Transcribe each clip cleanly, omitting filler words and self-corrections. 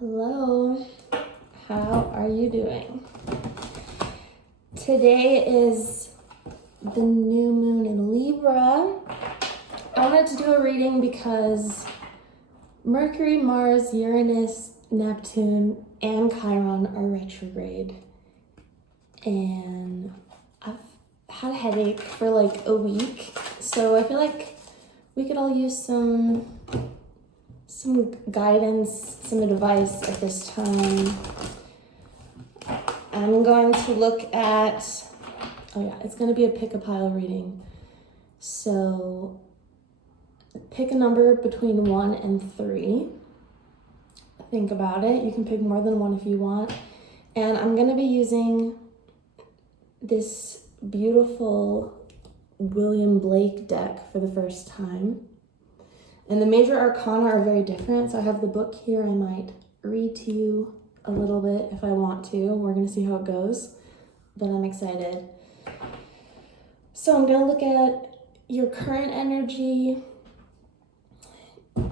Hello, how are you doing? Today is the new moon in Libra. I wanted to do a reading because Mercury, Mars, Uranus, Neptune, and Chiron are retrograde. And I've had a headache for like a week, so I feel like we could all use some guidance, some advice at this time. I'm going to look at, it's going to be a pick-a-pile reading. So pick a number between 1 and 3. Think about it. You can pick more than one if you want. And I'm going to be using this beautiful William Blake deck for the first time. And the major arcana are very different. So I have the book here. I might read to you a little bit if I want to. We're going to see how it goes, but I'm excited. So I'm going to look at your current energy,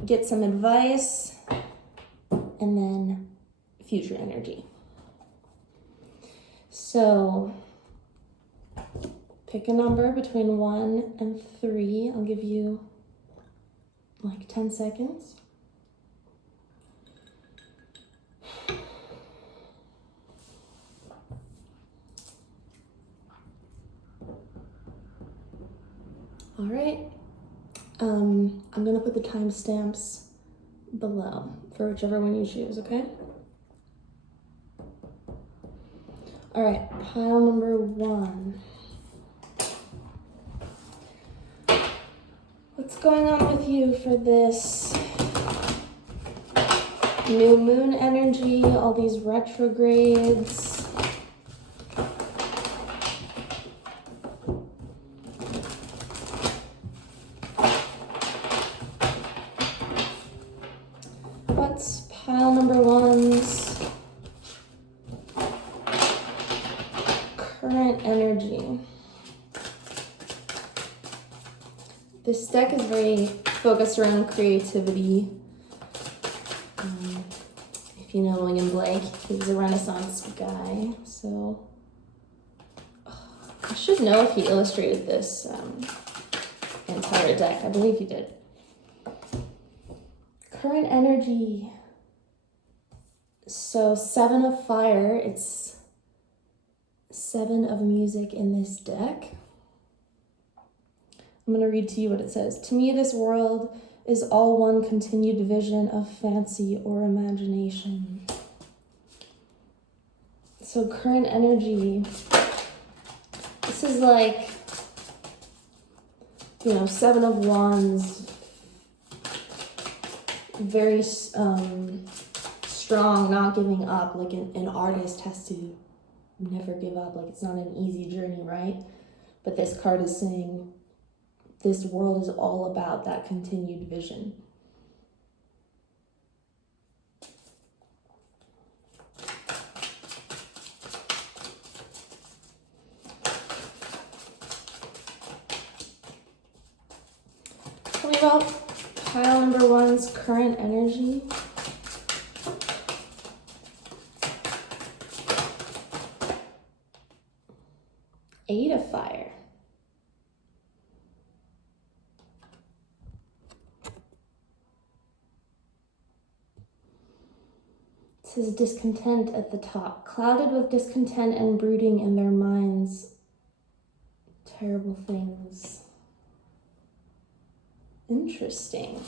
get some advice, and then future energy. So pick a number between 1 and 3. I'll give you like 10 seconds. All right. I'm gonna put the timestamps below for whichever one you choose, okay? All right, pile number 1. What's going on with you for this new moon energy, all these retrogrades? What's pile number 1's current energy? This deck is very focused around creativity. If you know William Blake, he's a Renaissance guy, so I should know if he illustrated this entire deck. I believe he did. Current energy. So 7 of fire, it's 7 of music in this deck. I'm going to read to you what it says. To me, this world is all one continued vision of fancy or imagination. So current energy, this is like, 7 of wands, very strong, not giving up. Like an artist has to never give up. Like it's not an easy journey, right? But this card is saying, this world is all about that continued vision. Tell me about pile number 1's current energy. Eight of fire. It says discontent at the top. Clouded with discontent and brooding in their minds. Terrible things. Interesting.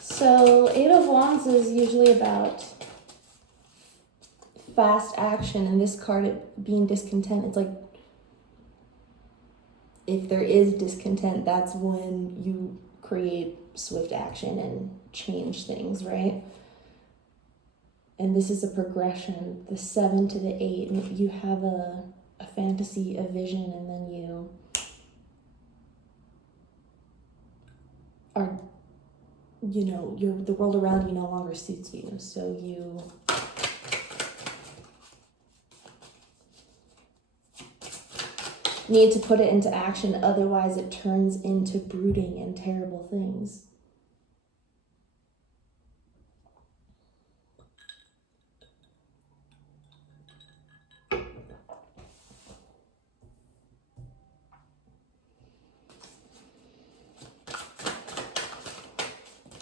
So 8 of wands is usually about fast action, and this card, it being discontent, it's like if there is discontent, that's when you create swift action and change things, right? And this is a progression, the 7 to the 8. You have a fantasy, a vision, and then you are, the world around you no longer suits you. So you need to put it into action, otherwise it turns into brooding and terrible things.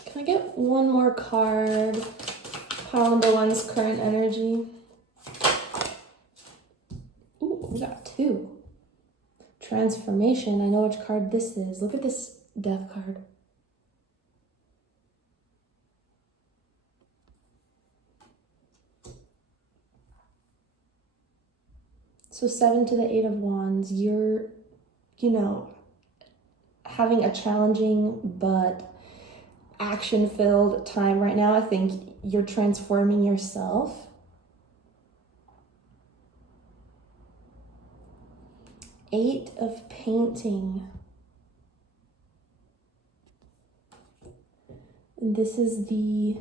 Can I get one more card? Pile number one's current energy. Ooh, we got two. Transformation. I know which card this is. Look at this death card. So 7 to the 8 of Wands. You're, having a challenging but action-filled time right now. I think you're transforming yourself. Eight of Painting. And this is the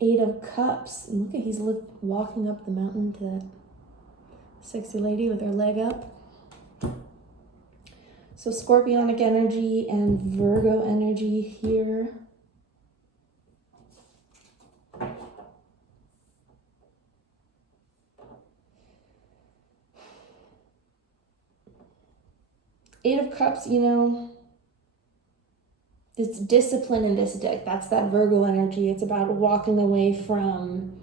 8 of Cups. And look at, he's walking up the mountain to that sexy lady with her leg up. So Scorpionic energy and Virgo energy here. Eight of Cups, it's discipline in this deck. That's that Virgo energy. It's about walking away from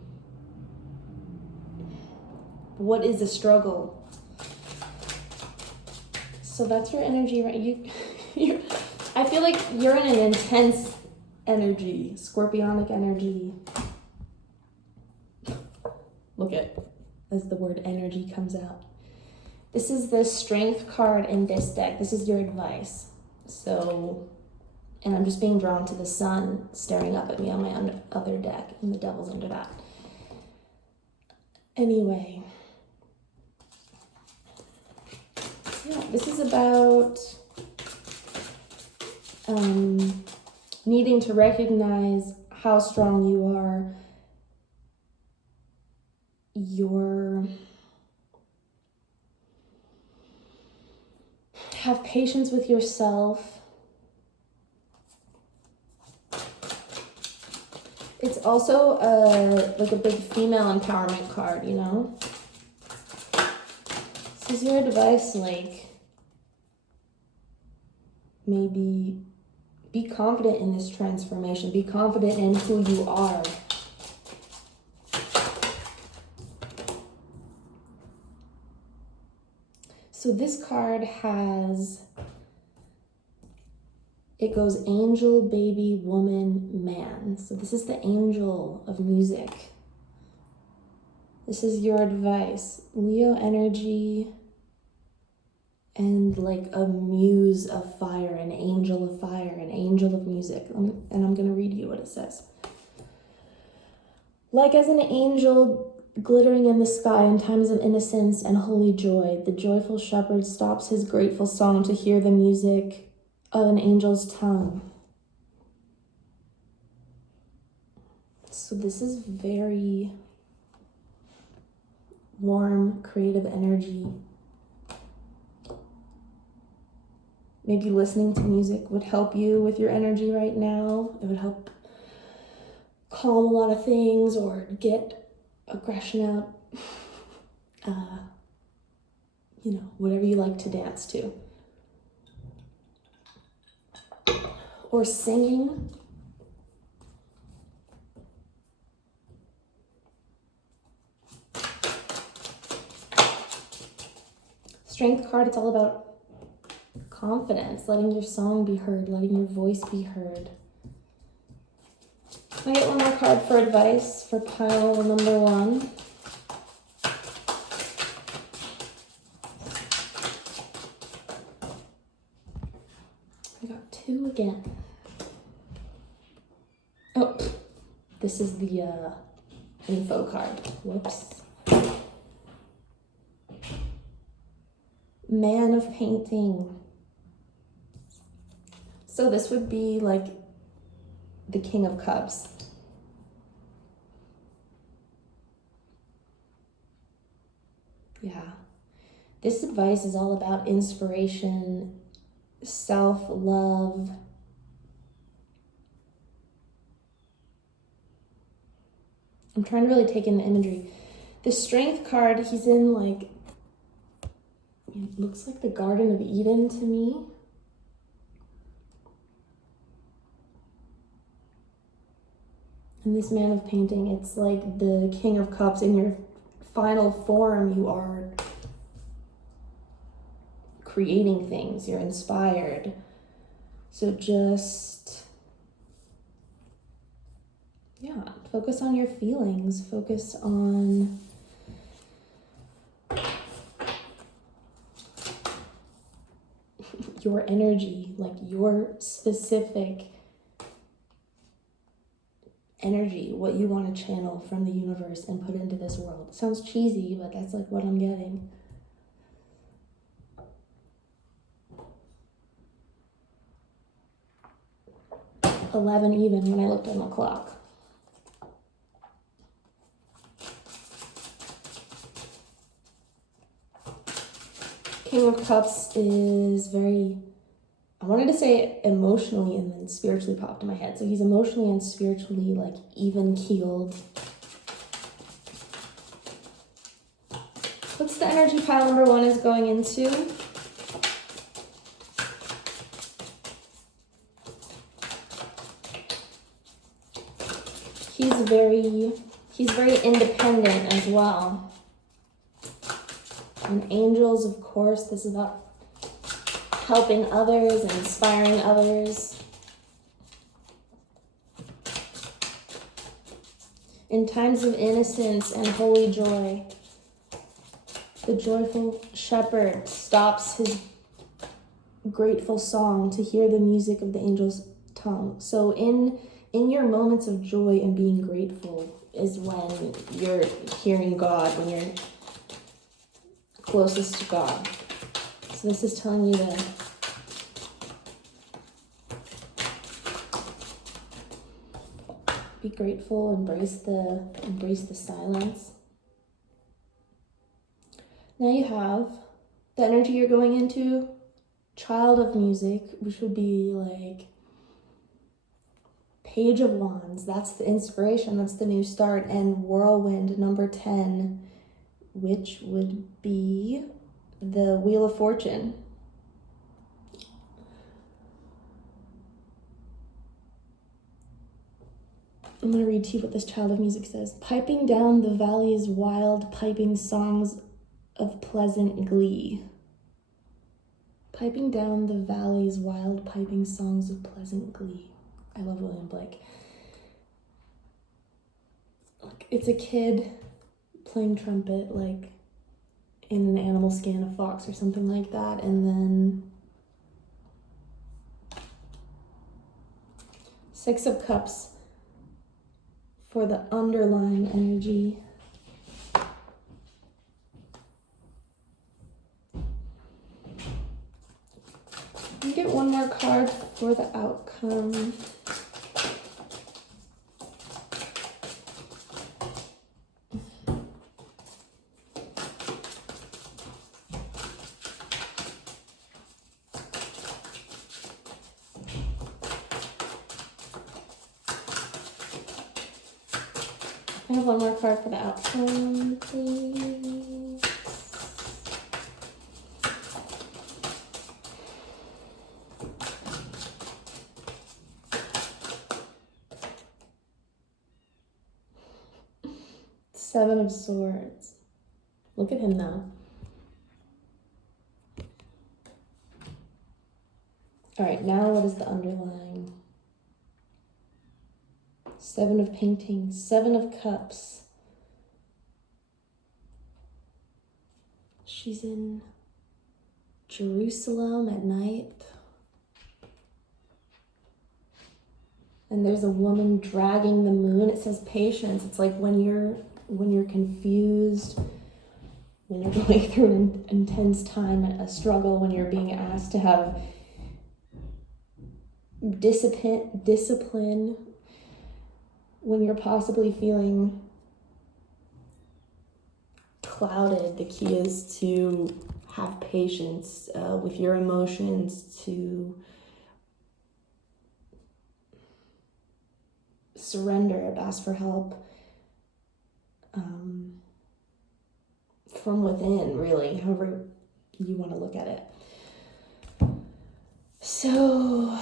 what is a struggle. So that's your energy, right? I feel like you're in an intense energy, Scorpionic energy. Look at as the word energy comes out. This is the Strength card in this deck. This is your advice. So, and I'm just being drawn to the sun staring up at me on my other deck, and the Devil's under that. Anyway. Yeah, this is about needing to recognize how strong you are. Have patience with yourself. It's also like a big female empowerment card, This is your advice, like, maybe be confident in this transformation. Be confident in who you are. So this card it goes angel, baby, woman, man. So this is the angel of music. This is your advice. Leo energy and like a muse of fire, an angel of fire, an angel of music. And I'm going to read you what it says. Like as an angel glittering in the sky in times of innocence and holy joy, the joyful shepherd stops his grateful song to hear the music of an angel's tongue. So this is very warm, creative energy. Maybe listening to music would help you with your energy right now. It would help calm a lot of things or get aggression out. Whatever you like to dance to. Or singing. Strength card, it's all about confidence, letting your song be heard, letting your voice be heard. Can I get one more card for advice for pile number one? I got two again. Oh, this is the info card. Whoops. Man of Painting. So this would be like the King of Cups. Yeah. This advice is all about inspiration, self-love. I'm trying to really take in the imagery. The Strength card, he's in like, it looks like the Garden of Eden to me. And this Man of Painting, it's like the King of Cups. In your final form, you are creating things, you're inspired. So just, yeah, focus on your feelings, focus on your energy, like your specific energy, what you want to channel from the universe and put into this world. It sounds cheesy, but that's like what I'm getting. $11 even when I looked on the clock. King of Cups is very, I wanted to say emotionally and then spiritually popped in my head. So he's emotionally and spiritually like even keeled. What's the energy pile number 1 is going into? He's very independent as well. And angels, of course, this is about helping others and inspiring others. In times of innocence and holy joy, the joyful shepherd stops his grateful song to hear the music of the angel's tongue. So in your moments of joy and being grateful is when you're hearing God, when you're closest to God. So this is telling you to be grateful, embrace the silence. Now you have the energy you're going into, Child of Music, which would be like Page of Wands. That's the inspiration, that's the new start, and Whirlwind number 10, which would be the Wheel of Fortune. I'm going to read to you what this Child of Music says. Piping down the valley's wild piping songs of pleasant glee. Piping down the valley's wild piping songs of pleasant glee. I love William Blake. It's a kid playing trumpet, like in an animal skin, a fox or something like that, and then Six of Cups for the underlying energy. You get one more card for the outcome. I have one more card for the outcome, please. Seven of Swords. Look at him now. All right, now what is the underlying? Seven of Paintings, Seven of Cups. She's in Jerusalem at night. And there's a woman dragging the moon. It says patience. It's like when you're confused, when you're going through an intense time, a struggle, when you're being asked to have discipline, when you're possibly feeling clouded, the key is to have patience with your emotions, to surrender, ask for help from within, really, however you want to look at it. So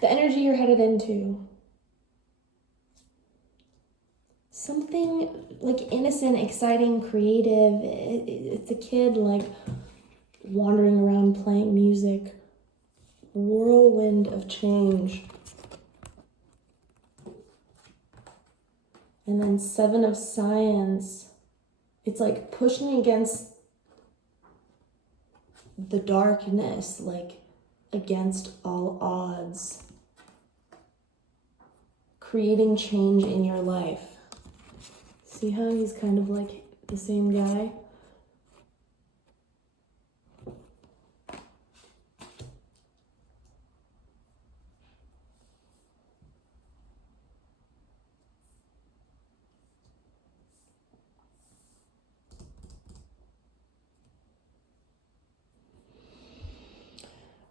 the energy you're headed into, something like innocent, exciting, creative. It's a kid like wandering around playing music. Whirlwind of change. And then 7 of Science. It's like pushing against the darkness, like against all odds. Creating change in your life. See how he's kind of like the same guy?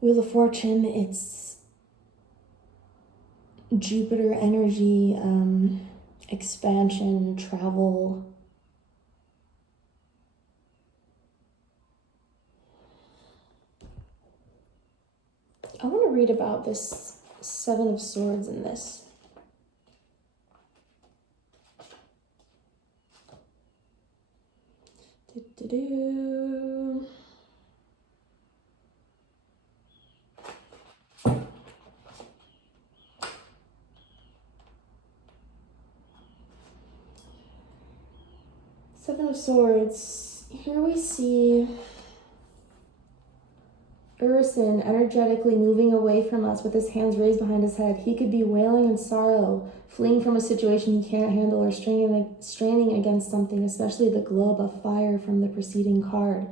Wheel of Fortune, it's Jupiter energy, expansion, travel. I want to read about this 7 of Swords in this. Seven of Swords. Here we see Urson energetically moving away from us with his hands raised behind his head. He could be wailing in sorrow, fleeing from a situation he can't handle, or straining against something, especially the globe of fire from the preceding card.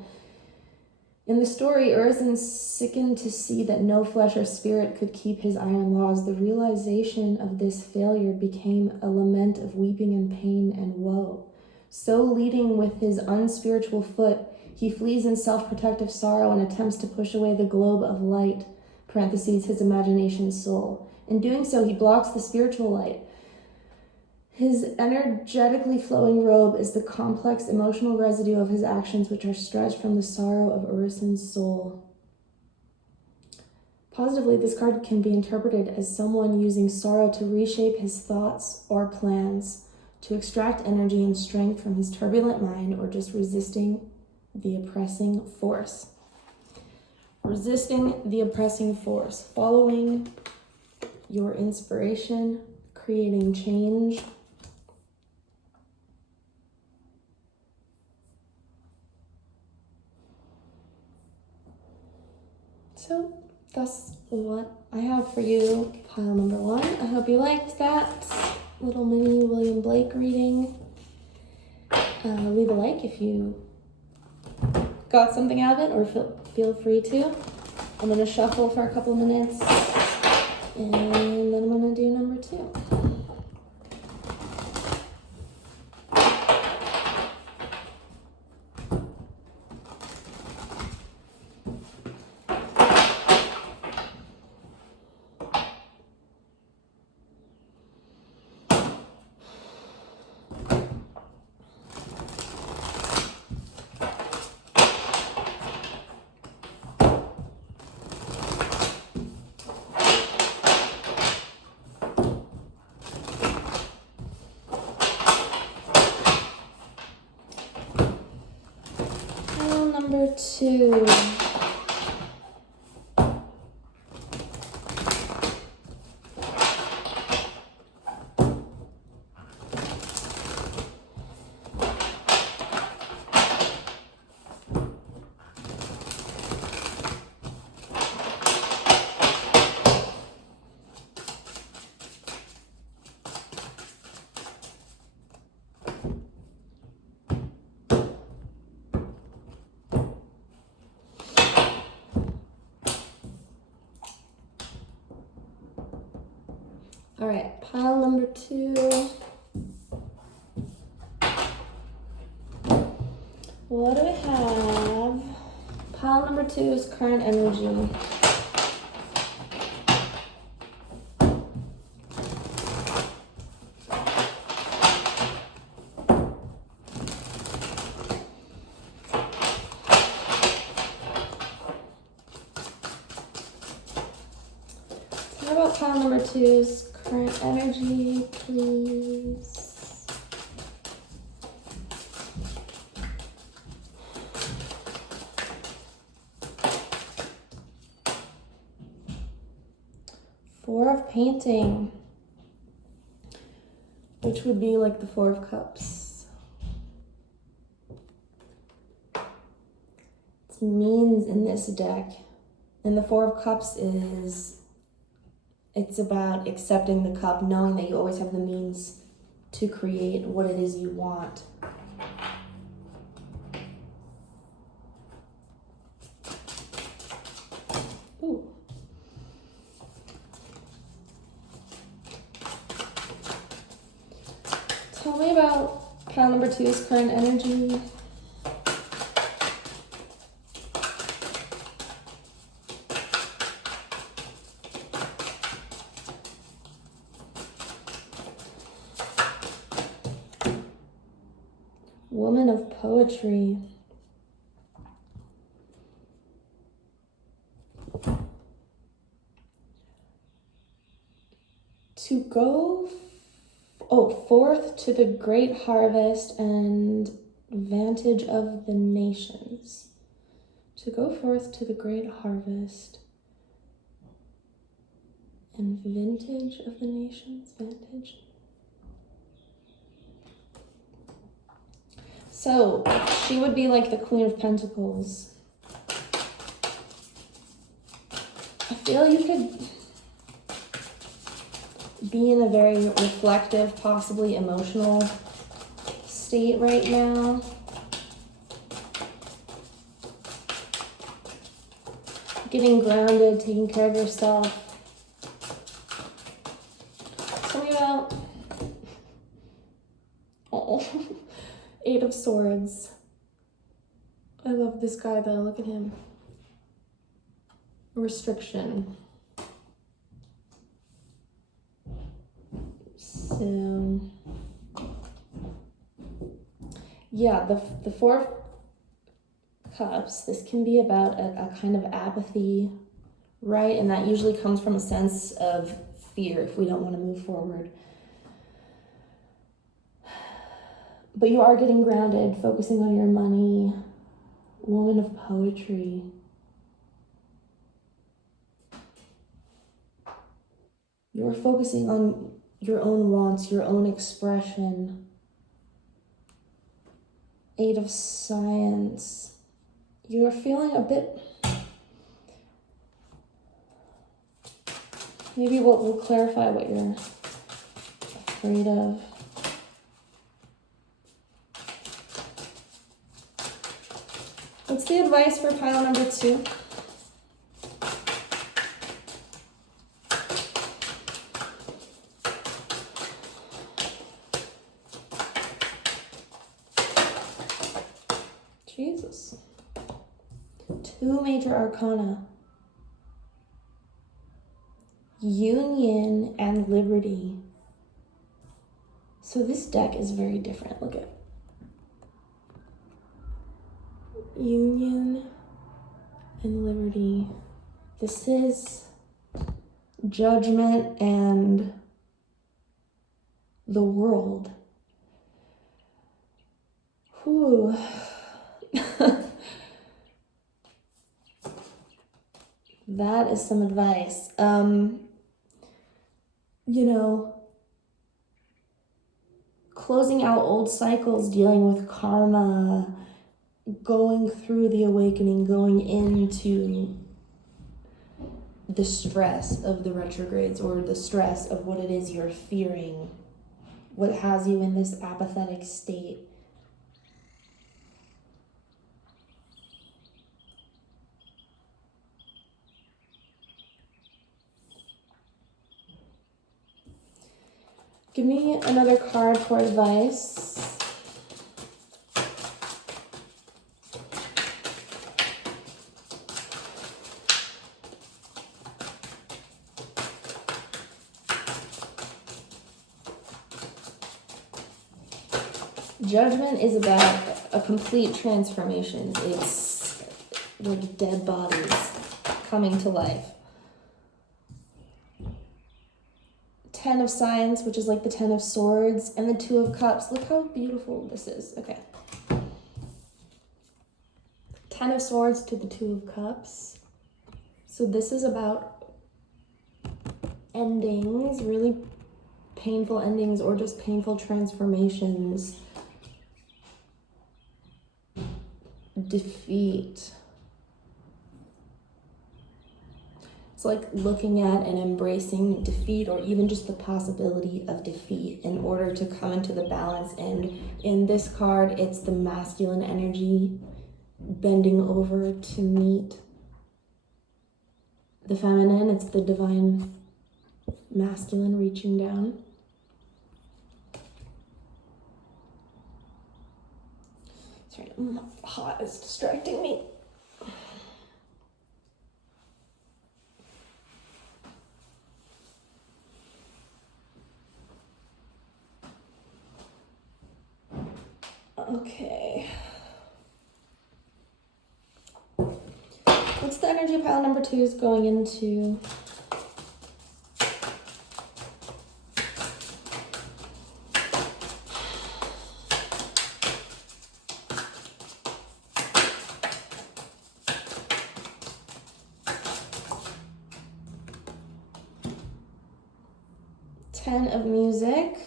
In the story, Urson sickened to see that no flesh or spirit could keep his iron laws. The realization of this failure became a lament of weeping and pain and woe. So leading with his unspiritual foot, he flees in self-protective sorrow and attempts to push away the globe of light, parentheses, his imagination's soul. In doing so, he blocks the spiritual light. His energetically flowing robe is the complex emotional residue of his actions, which are stretched from the sorrow of Urson's soul. Positively, this card can be interpreted as someone using sorrow to reshape his thoughts or plans, to extract energy and strength from his turbulent mind, or just resisting the oppressing force. Resisting the oppressing force, following your inspiration, creating change. So that's what I have for you, pile number 1. I hope you liked that little mini William Blake reading. Leave a like if you got something out of it, or feel free to. I'm going to shuffle for a couple minutes, and then I'm going to do number 2. Number 2. All right, pile number 2. What do we have? Pile number 2 is current energy. What about pile number 2's current energy, please? Four of Painting, which would be like the Four of Cups. It's means in this deck. And the Four of Cups it's about accepting the cup, knowing that you always have the means to create what it is you want. Ooh. Tell me about pile number 2's current energy. Woman of Poetry. To go forth to the great harvest and vantage of the nations. To go forth to the great harvest and vintage of the nations. Vantage. So she would be like the Queen of Pentacles. I feel you could be in a very reflective, possibly emotional state right now. Getting grounded, taking care of yourself. Tell me about... Oh, Eight of Swords. I love this guy though, look at him. Restriction. So, yeah, the Four of Cups, this can be about a kind of apathy, right? And that usually comes from a sense of fear if we don't want to move forward. But you are getting grounded, focusing on your money. Woman of Poetry. You're focusing on your own wants, your own expression. Eight of Science. You're feeling a bit... Maybe we'll clarify what you're afraid of. What's the advice for pile number 2? Jesus. 2 major arcana. Union and Liberty. So this deck is very different. Look at Union and Liberty. This is Judgment and the World. Whew. That is some advice. You know, closing out old cycles, dealing with karma, going through the awakening, going into the stress of the retrogrades or the stress of what it is you're fearing, what has you in this apathetic state. Give me another card for advice. Judgment is about a complete transformation. It's like dead bodies coming to life. 10 of Science, which is like the 10 of Swords, and the 2 of Cups. Look how beautiful this is. Okay. 10 of Swords to the 2 of Cups. So this is about endings, really painful endings or just painful transformations. Defeat. It's like looking at and embracing defeat, or even just the possibility of defeat, in order to come into the balance. And in this card, it's the masculine energy bending over to meet the feminine. It's the divine masculine reaching down. Sorry, hot is distracting me. Okay. What's the energy pile number 2 is going into? Ten of Music,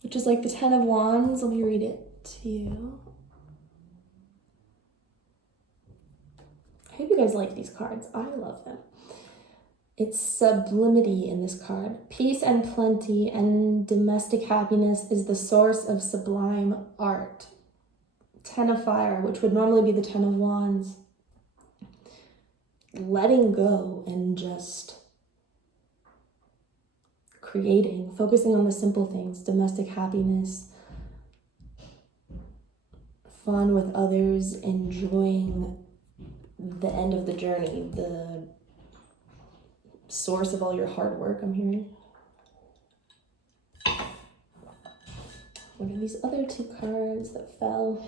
which is like the 10 of Wands. Let me read it to you. I hope you guys like these cards. I love them. It's sublimity in this card. Peace and plenty and domestic happiness is the source of sublime art. 10 of Fire, which would normally be the 10 of Wands. Letting go and just creating, focusing on the simple things, domestic happiness, fun with others, enjoying the end of the journey, the source of all your hard work, I'm hearing. What are these other 2 cards that fell?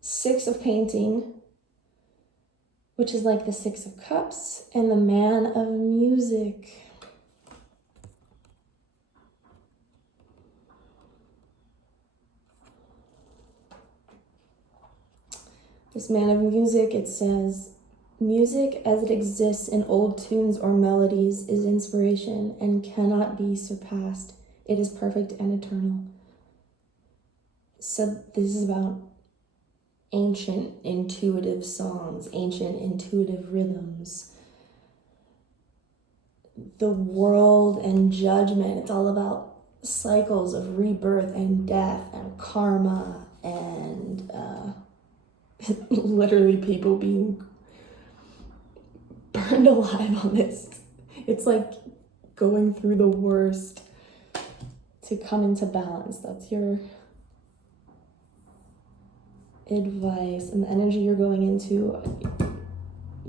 Six of Painting, which is like the 6 of Cups, and the Man of Music. This Man of Music, it says, music as it exists in old tunes or melodies is inspiration and cannot be surpassed. It is perfect and eternal. So this is about ancient intuitive songs, ancient intuitive rhythms. The world and judgment, it's all about cycles of rebirth and death and karma and literally people being burned alive on this. It's like going through the worst to come into balance. That's your advice. And the energy you're going into,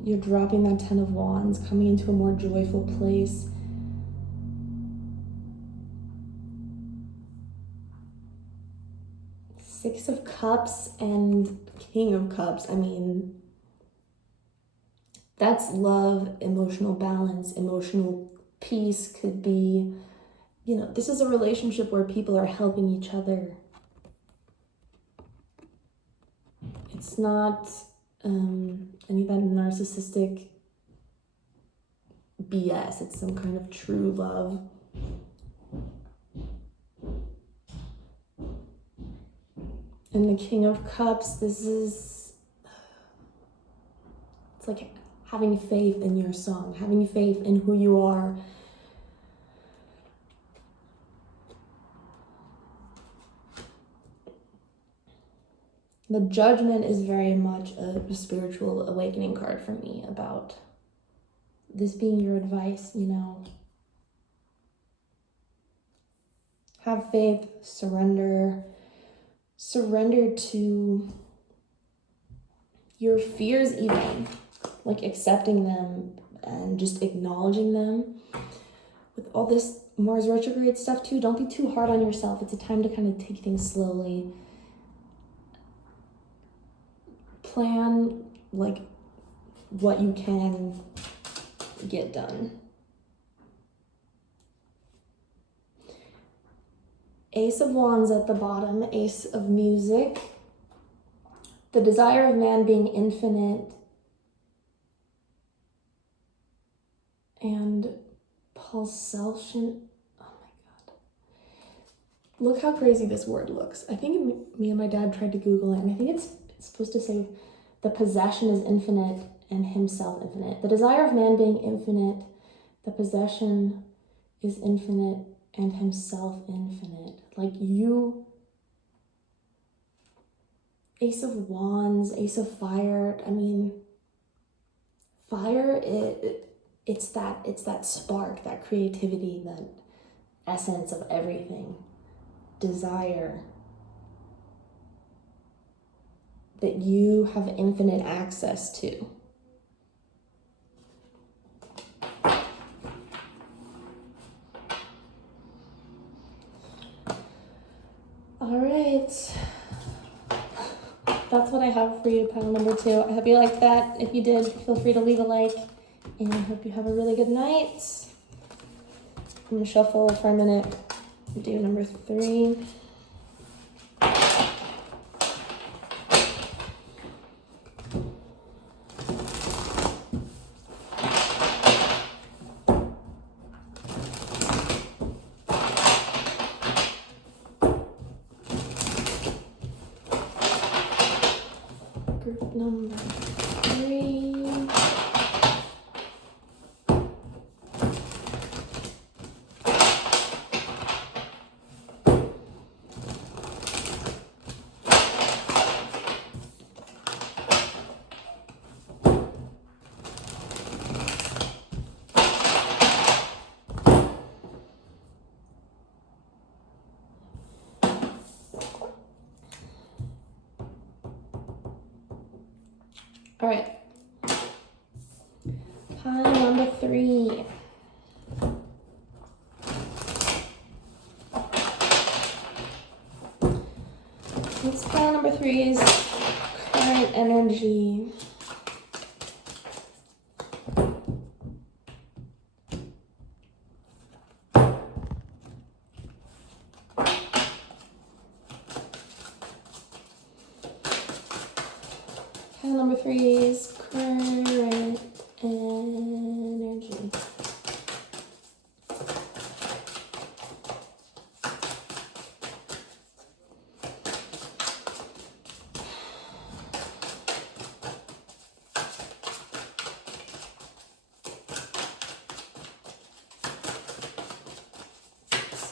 you're dropping that 10 of Wands, coming into a more joyful place. Six of Cups and King of Cups. I mean, that's love, emotional balance, emotional peace. Could be, you know, this is a relationship where people are helping each other. It's not any of that narcissistic BS. It's some kind of true love. And the King of Cups, this is, it's like having faith in your song, having faith in who you are. The Judgment is very much a spiritual awakening card for me, about this being your advice, you know. Have faith, surrender to your fears even, like accepting them and just acknowledging them with all this Mars retrograde stuff too, don't be too hard on yourself. It's a time to kind of take things slowly. Plan like what you can get done. Ace of Wands at the bottom, Ace of Music. The desire of man being infinite and pulsation. Oh my God. Look how crazy this word looks. I think me and my dad tried to Google it, and I think it's supposed to say the possession is infinite and himself infinite. The desire of man being infinite, the possession is infinite and himself infinite. Like you, Ace of Wands, Ace of Fire. I mean, fire, it's that spark, that creativity, that essence of everything. Desire. That you have infinite access to. All right. That's what I have for you, pile number 2. I hope you liked that. If you did, feel free to leave a like. And I hope you have a really good night. I'm going to shuffle for a minute and do number 3. Group number 3. All right. Pile number 3. What's pile number 3's current energy? Pile number 3's current energy.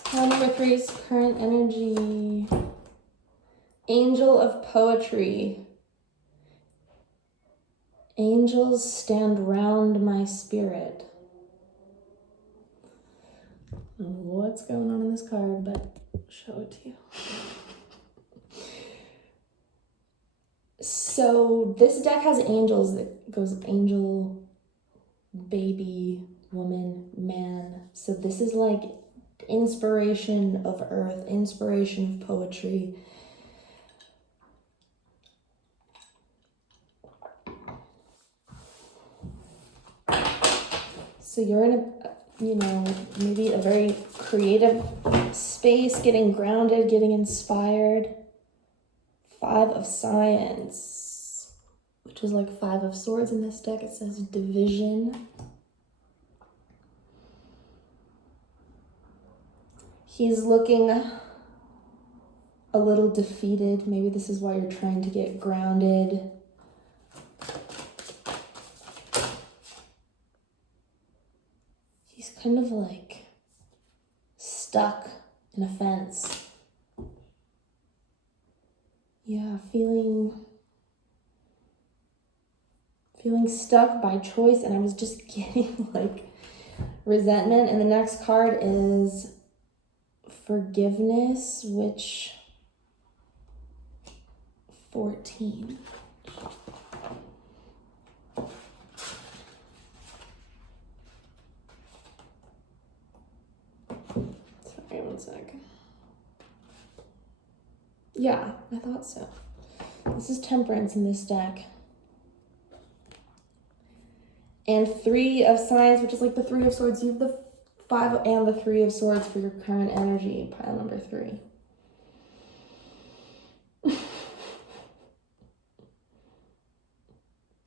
Pile number 3's current energy. Angel of Poetry. Angels stand round my spirit. I don't know what's going on in this card, but I'll show it to you. So this deck has angels that goes angel, baby, woman, man. So this is like inspiration of earth, inspiration of poetry. So you're in a, maybe a very creative space, getting grounded, getting inspired. 5 of Science, which is like 5 of Swords in this deck. It says division. He's looking a little defeated. Maybe this is why you're trying to get grounded. He's kind of like stuck in a fence. Yeah, feeling stuck by choice, and I was just getting like resentment. And the next card is forgiveness, which 14. one sec. Yeah, I thought so. This is Temperance in this deck. And Three of Science, which is like the Three of Swords. You have the 5 and the 3 of Swords for your current energy, pile number 3.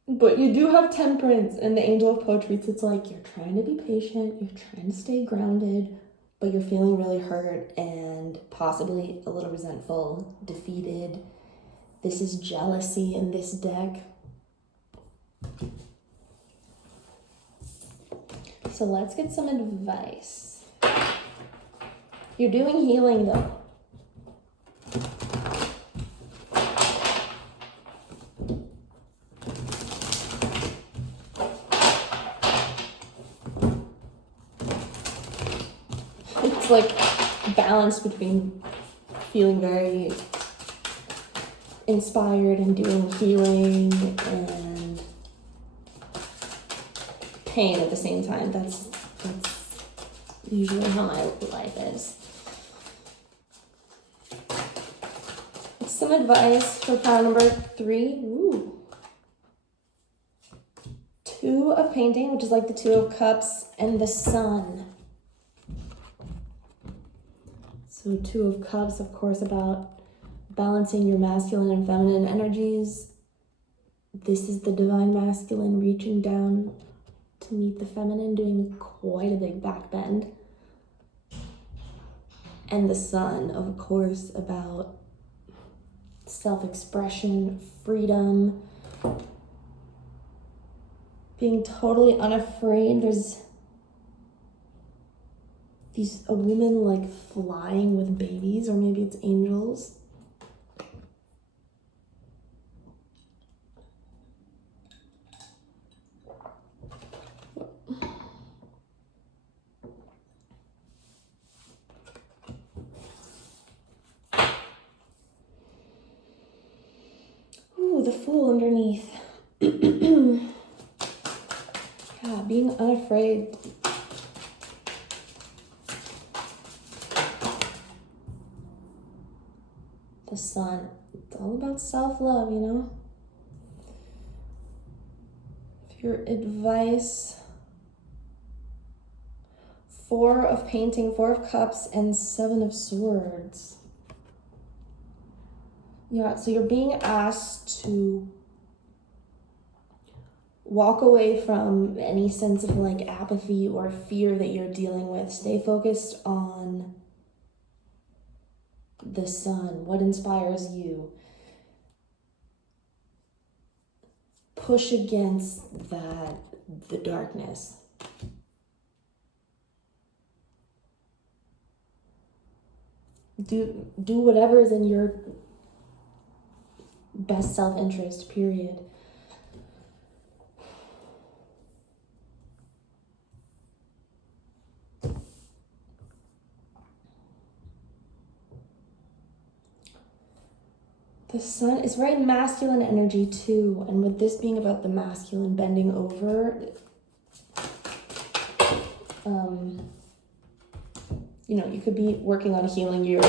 But you do have Temperance and the Angel of Poetry, so it's like you're trying to be patient, you're trying to stay grounded, but you're feeling really hurt and possibly a little resentful, defeated. This is jealousy in this deck. So let's get some advice. You're doing healing though. It's like balance between feeling very inspired and doing healing and pain at the same time. That's usually how my life is. Some advice for pile number 3. Ooh. 2 of Painting, which is like the 2 of Cups, and the Sun. So 2 of Cups, of course, about balancing your masculine and feminine energies. This is the divine masculine reaching down to meet the feminine, doing quite a big back bend. And the Sun, of course, about self-expression, freedom, being totally unafraid. There's a woman like flying with babies, or maybe it's angels. Ooh, the Fool underneath. Yeah, being unafraid. The Sun, it's all about self-love, you know? If your advice, 4 of Painting, 4 of Cups, and 7 of Swords. Yeah, so you're being asked to walk away from any sense of like apathy or fear that you're dealing with. Stay focused on the Sun, what inspires you. Push against the darkness. Do whatever is in your best self-interest, period. The Sun is very masculine energy too, and with this being about the masculine bending over, you know, you could be working on healing your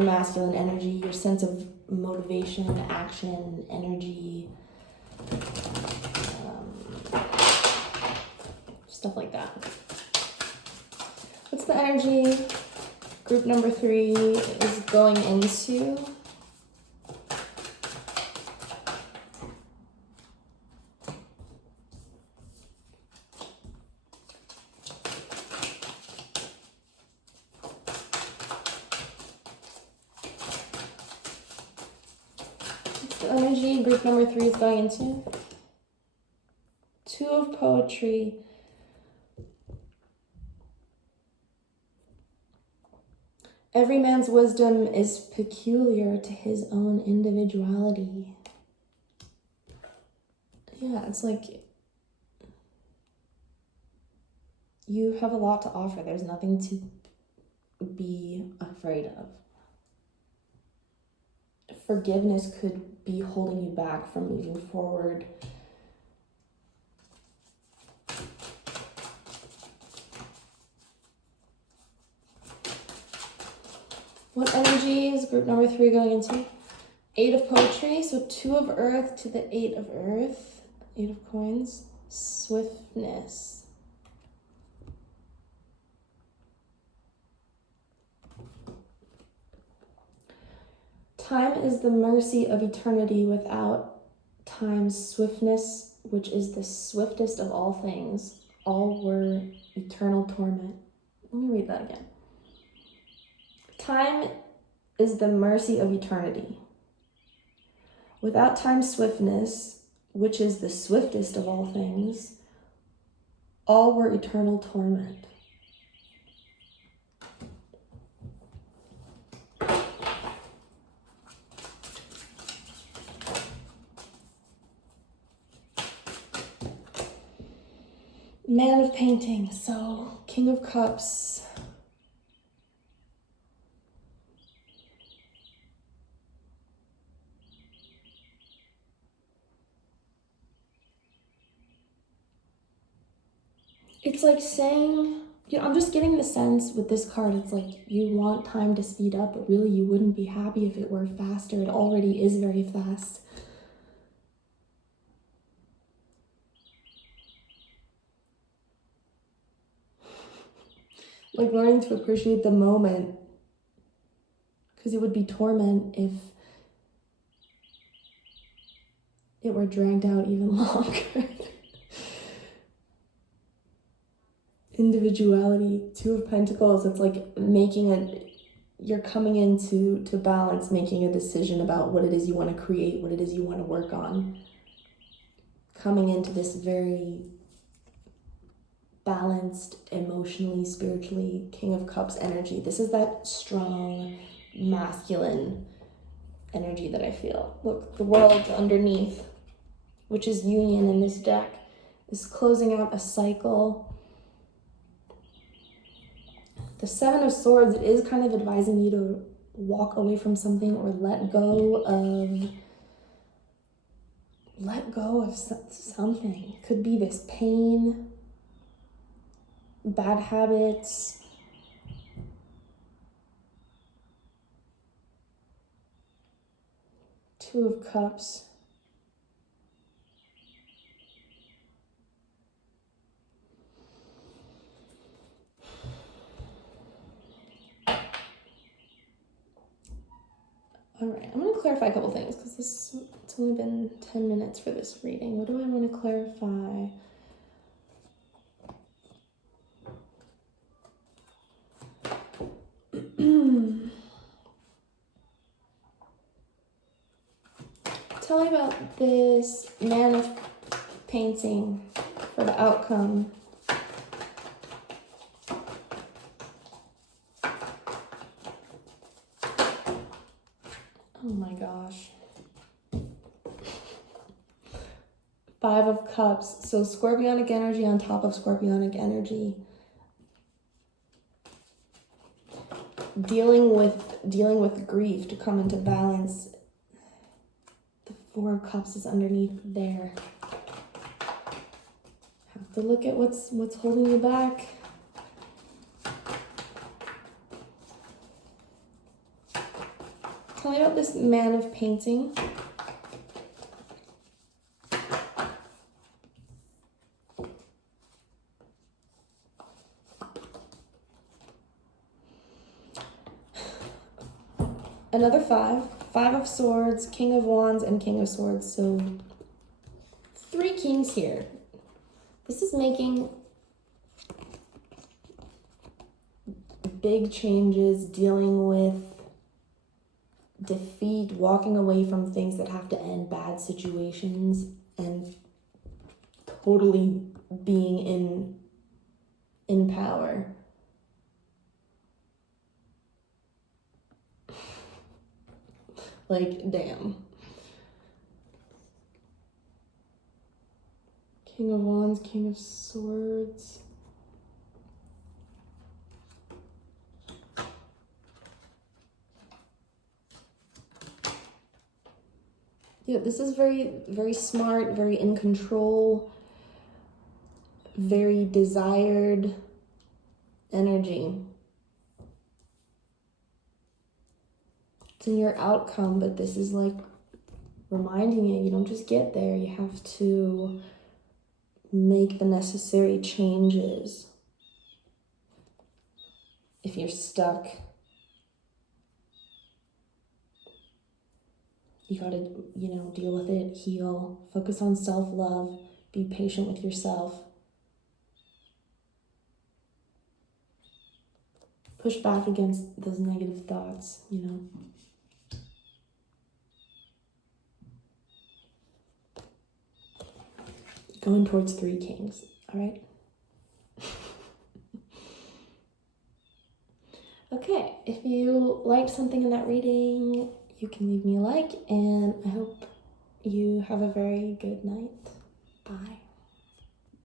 masculine energy, your sense of motivation, action, energy, stuff like that. What's the energy group number 3 is going into? The energy group number 3 is going into 2 of Poetry. Every man's wisdom is peculiar to his own individuality. Yeah, it's like you have a lot to offer. There's nothing to be afraid of. Forgiveness could be holding you back from moving forward. What energy is group number 3 going into? 8 of poetry, so 2 of earth to the 8 of earth. 8 of coins. Swiftness. Time is the mercy of eternity without time's swiftness, which is the swiftest of all things. All were eternal torment. Let me read that again. Time is the mercy of eternity. Without time's swiftness, which is the swiftest of all things, all were eternal torment. Man of painting, so King of Cups. It's like saying, I'm just getting the sense with this card, it's like you want time to speed up, but really you wouldn't be happy if it were faster. It already is very fast. Like learning to appreciate the moment, because it would be torment if it were dragged out even longer. Individuality, 2 of Pentacles, it's like you're coming into balance, making a decision about what it is you want to create, what it is you want to work on. Coming into this very balanced, emotionally, spiritually, King of Cups energy. This is that strong, masculine energy that I feel. Look, the world underneath, which is union in this deck, is closing out a cycle. The 7 of Swords is kind of advising you to walk away from something or let go of something. Could be this pain, bad habits, Two of Cups. All right, I'm going to clarify a couple things because it's only been 10 minutes for this reading. What do I want to clarify? Tell me about this Man of Painting for the outcome. Oh my gosh. 5 of Cups. So Scorpionic energy on top of Scorpionic energy. Dealing with grief to come into balance. The 4 of Cups is underneath there. Have to look at what's holding you back. Tell me about this Man of Painting. Another 5. 5 of Swords, King of Wands, and King of Swords. So 3 kings here. This is making big changes, dealing with defeat, walking away from things that have to end, bad situations, and totally being in power. Like, damn. King of Wands, King of Swords. Yeah, this is very, very smart, very in control, very desired energy. in your outcome, but this is like reminding you don't just get there. You have to make the necessary changes. If you're stuck, you gotta, deal with it, heal, focus on self-love, be patient with yourself. Push back against those negative thoughts, Going towards 3 Kings, all right? Okay, if you liked something in that reading, you can leave me a like, and I hope you have a very good night. Bye.